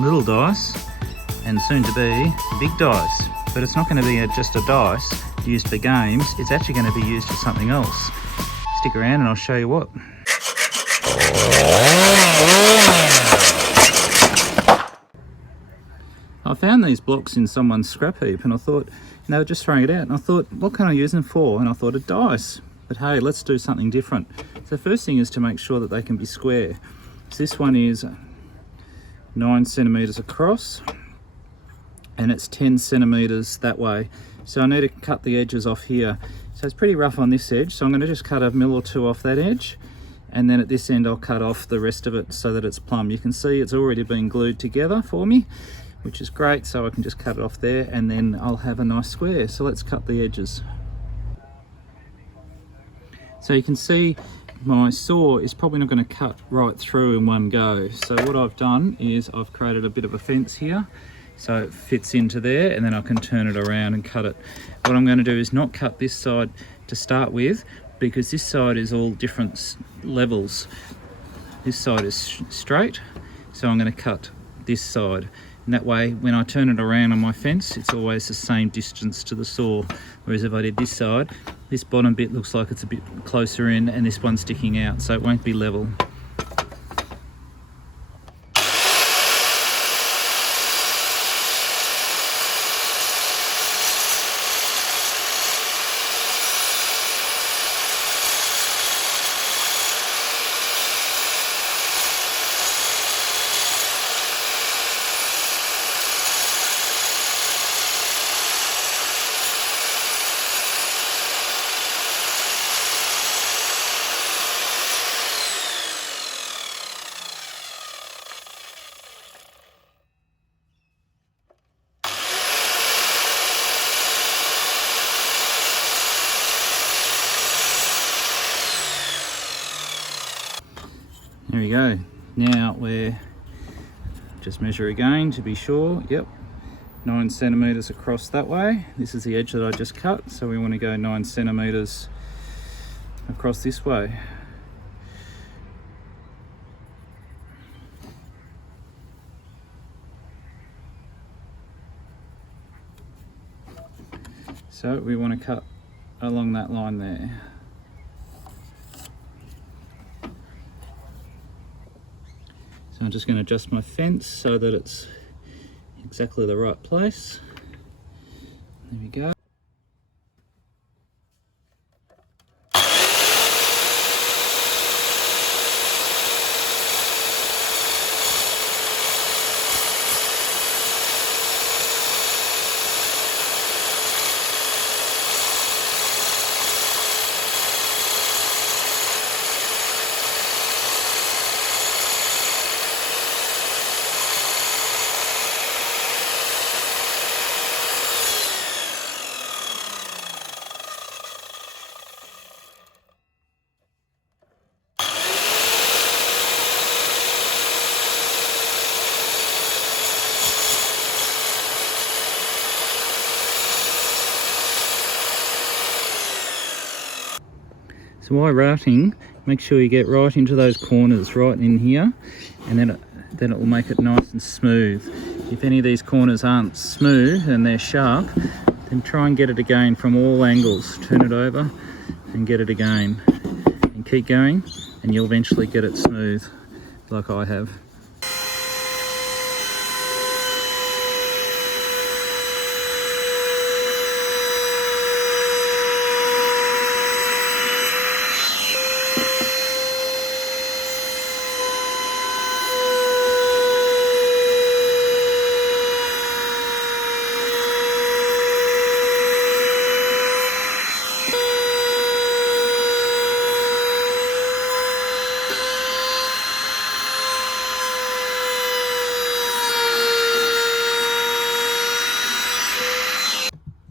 little dice and soon to be big dice. But it's not going to be just a dice used for games, it's actually going to be used for something else. Stick around and I'll show you what. I found these blocks in someone's scrap heap and I thought, they were just throwing it out, and I thought, what can I use them for? And I thought, a dice. But hey, let's do something different. So the first thing is to make sure that they can be square. So this one is 9 centimeters across and it's 10 centimeters that way. So I need to cut the edges off here. So it's pretty rough on this edge, so I'm going to just cut a mil or two off that edge, and then at this end I'll cut off the rest of it so that it's plumb. You can see it's already been glued together for me, which is great, so I can just cut it off there and then I'll have a nice square. So let's cut the edges. So you can see my saw is probably not going to cut right through in one go. So what I've done is I've created a bit of a fence here, so it fits into there, and then I can turn it around and cut it. What I'm going to do is not cut this side to start with, because this side is all different levels. This side is straight, so I'm going to cut this side. And that way, when I turn it around on my fence, it's always the same distance to the saw. Whereas if I did this side, this bottom bit looks like it's a bit closer in and this one's sticking out, so it won't be level. There we go. Now we're just measure again to be sure. Yep, 9 centimeters across that way. This is the edge that I just cut, so we want to go 9 centimeters across this way. So we want to cut along that line there. So I'm just going to adjust my fence so that it's exactly the right place. There we go. So while routing, make sure you get right into those corners, right in here, and then it will make it nice and smooth. If any of these corners aren't smooth and they're sharp, then try and get it again from all angles. Turn it over and get it again. And keep going, and you'll eventually get it smooth, like I have.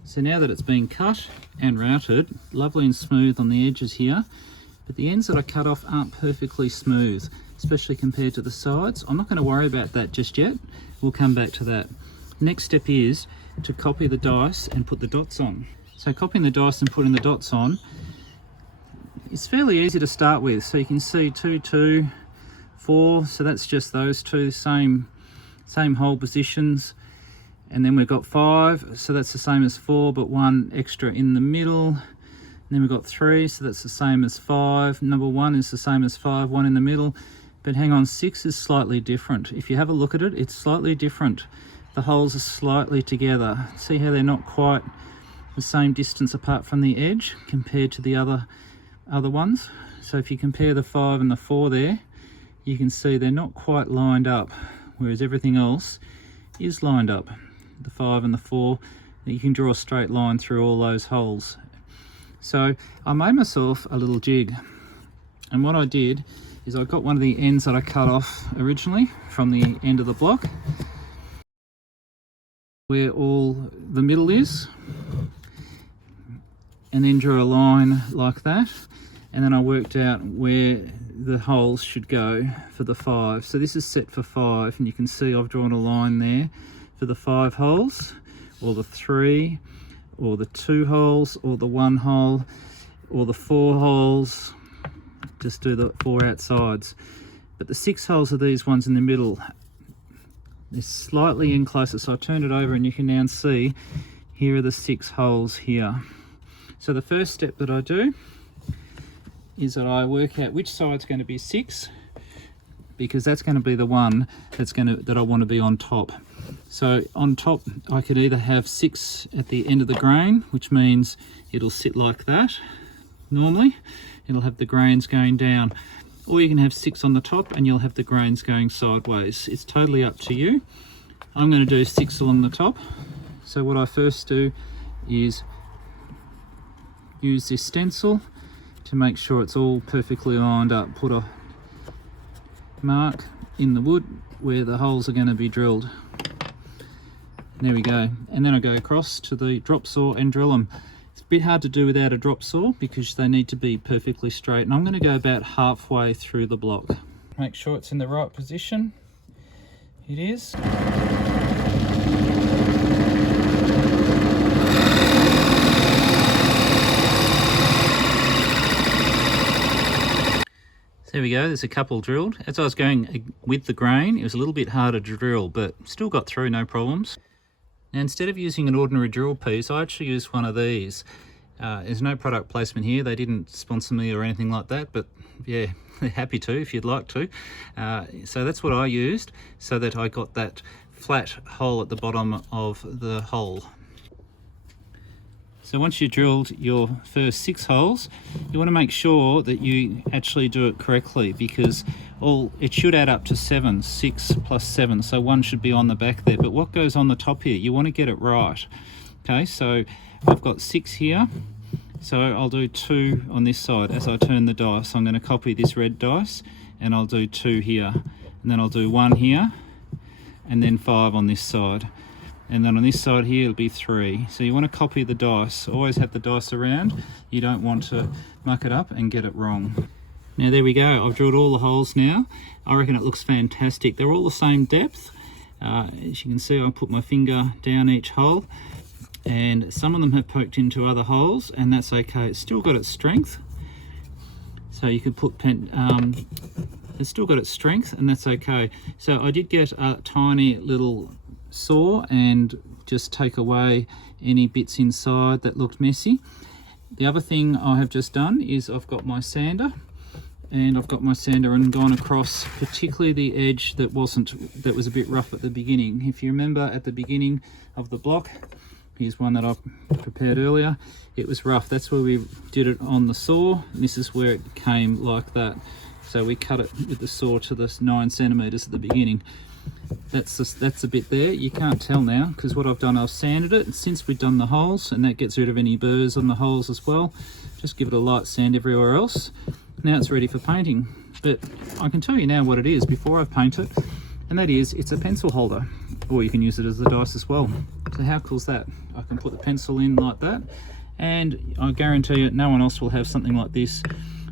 So now that it's been cut and routed, lovely and smooth on the edges here, but the ends that I cut off aren't perfectly smooth, especially compared to the sides. I'm not going to worry about that just yet. We'll come back to that. Next step is to copy the dice and put the dots on. So copying the dice and putting the dots on, it's fairly easy to start with. So you can see 2, 2, 4, so that's just those two, same same hole positions. And then we've got 5, so that's the same as 4, but 1 extra in the middle. And then we've got 3, so that's the same as 5. Number 1 is the same as 5, 1 in the middle. But hang on, 6 is slightly different. If you have a look at it, it's slightly different. The holes are slightly together. See how they're not quite the same distance apart from the edge compared to the other ones? So if you compare the 5 and the 4 there, you can see they're not quite lined up, whereas everything else is lined up. The 5 and the 4, you can draw a straight line through all those holes. So I made myself a little jig, and what I did is I got one of the ends that I cut off originally from the end of the block where all the middle is, and then drew a line like that, and then I worked out where the holes should go for the 5. So this is set for 5, and you can see I've drawn a line there for the 5 holes, or the 3, or the 2 holes, or the 1 hole, or the 4 holes. Just do the 4 outsides. But the 6 holes are these ones in the middle. They're slightly in closer, so I turned it over and you can now see here are the 6 holes here. So the first step that I do is that I work out which side's going to be 6, because that's going to be the one that I want to be on top. So on top I could either have 6 at the end of the grain, which means it'll sit like that. Normally it'll have the grains going down, or you can have 6 on the top and you'll have the grains going sideways. It's totally up to you. I'm going to do 6 along the top. So what I first do is use this stencil to make sure it's all perfectly lined up. Put a mark in the wood where the holes are going to be drilled. There we go. And then I go across to the drop saw and drill them. It's a bit hard to do without a drop saw because they need to be perfectly straight. And I'm going to go about halfway through the block. Make sure it's in the right position. It is. There we go, there's a couple drilled. As I was going with the grain, it was a little bit harder to drill, but still got through, no problems. Now, instead of using an ordinary drill piece, I actually used one of these. There's no product placement here. They didn't sponsor me or anything like that, but yeah, they're happy to if you'd like to. So that's what I used, so that I got that flat hole at the bottom of the hole. So once you've drilled your first 6 holes, you want to make sure that you actually do it correctly, because it should add up to 7, 6 plus 7, so 1 should be on the back there. But what goes on the top here, you want to get it right. Okay, so I've got 6 here, so I'll do 2 on this side as I turn the dice. I'm going to copy this red dice and I'll do 2 here, and then I'll do 1 here, and then 5 on this side. And then on this side here it'll be 3. So you want to copy the dice. Always have the dice around. You don't want to muck it up and get it wrong. Now there we go. I've drilled all the holes now. I reckon it looks fantastic. They're all the same depth. As you can see, I put my finger down each hole, and some of them have poked into other holes, and that's okay. It's still got its strength. So you could put it's still got its strength, and that's okay. So I did get a tiny little saw and just take away any bits inside that looked messy. The other thing I have just done is I've got my sander, and gone across particularly the edge that was a bit rough at the beginning. If you remember at the beginning of the block, here's one that I prepared earlier, it was rough. That's where we did it on the saw, and this is where it came like that. So we cut it with the saw to the 9 centimeters at the beginning. That's a bit there. You can't tell now because what I've done, I've sanded it since we've done the holes, and that gets rid of any burrs on the holes as well. Just give it a light sand everywhere else. Now it's ready for painting. But I can tell you now what it is before I paint it, and that is it's a pencil holder, or you can use it as the dice as well. So how cool is that? I can put the pencil in like that, and I guarantee you no one else will have something like this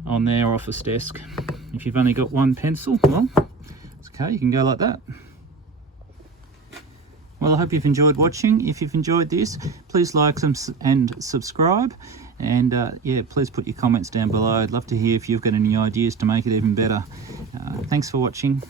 on their office desk. If you've only got one pencil, well, it's okay, you can go like that. Well, I hope you've enjoyed watching. If you've enjoyed this, please like and subscribe, and yeah, please put your comments down below. I'd love to hear if you've got any ideas to make it even better. Thanks for watching.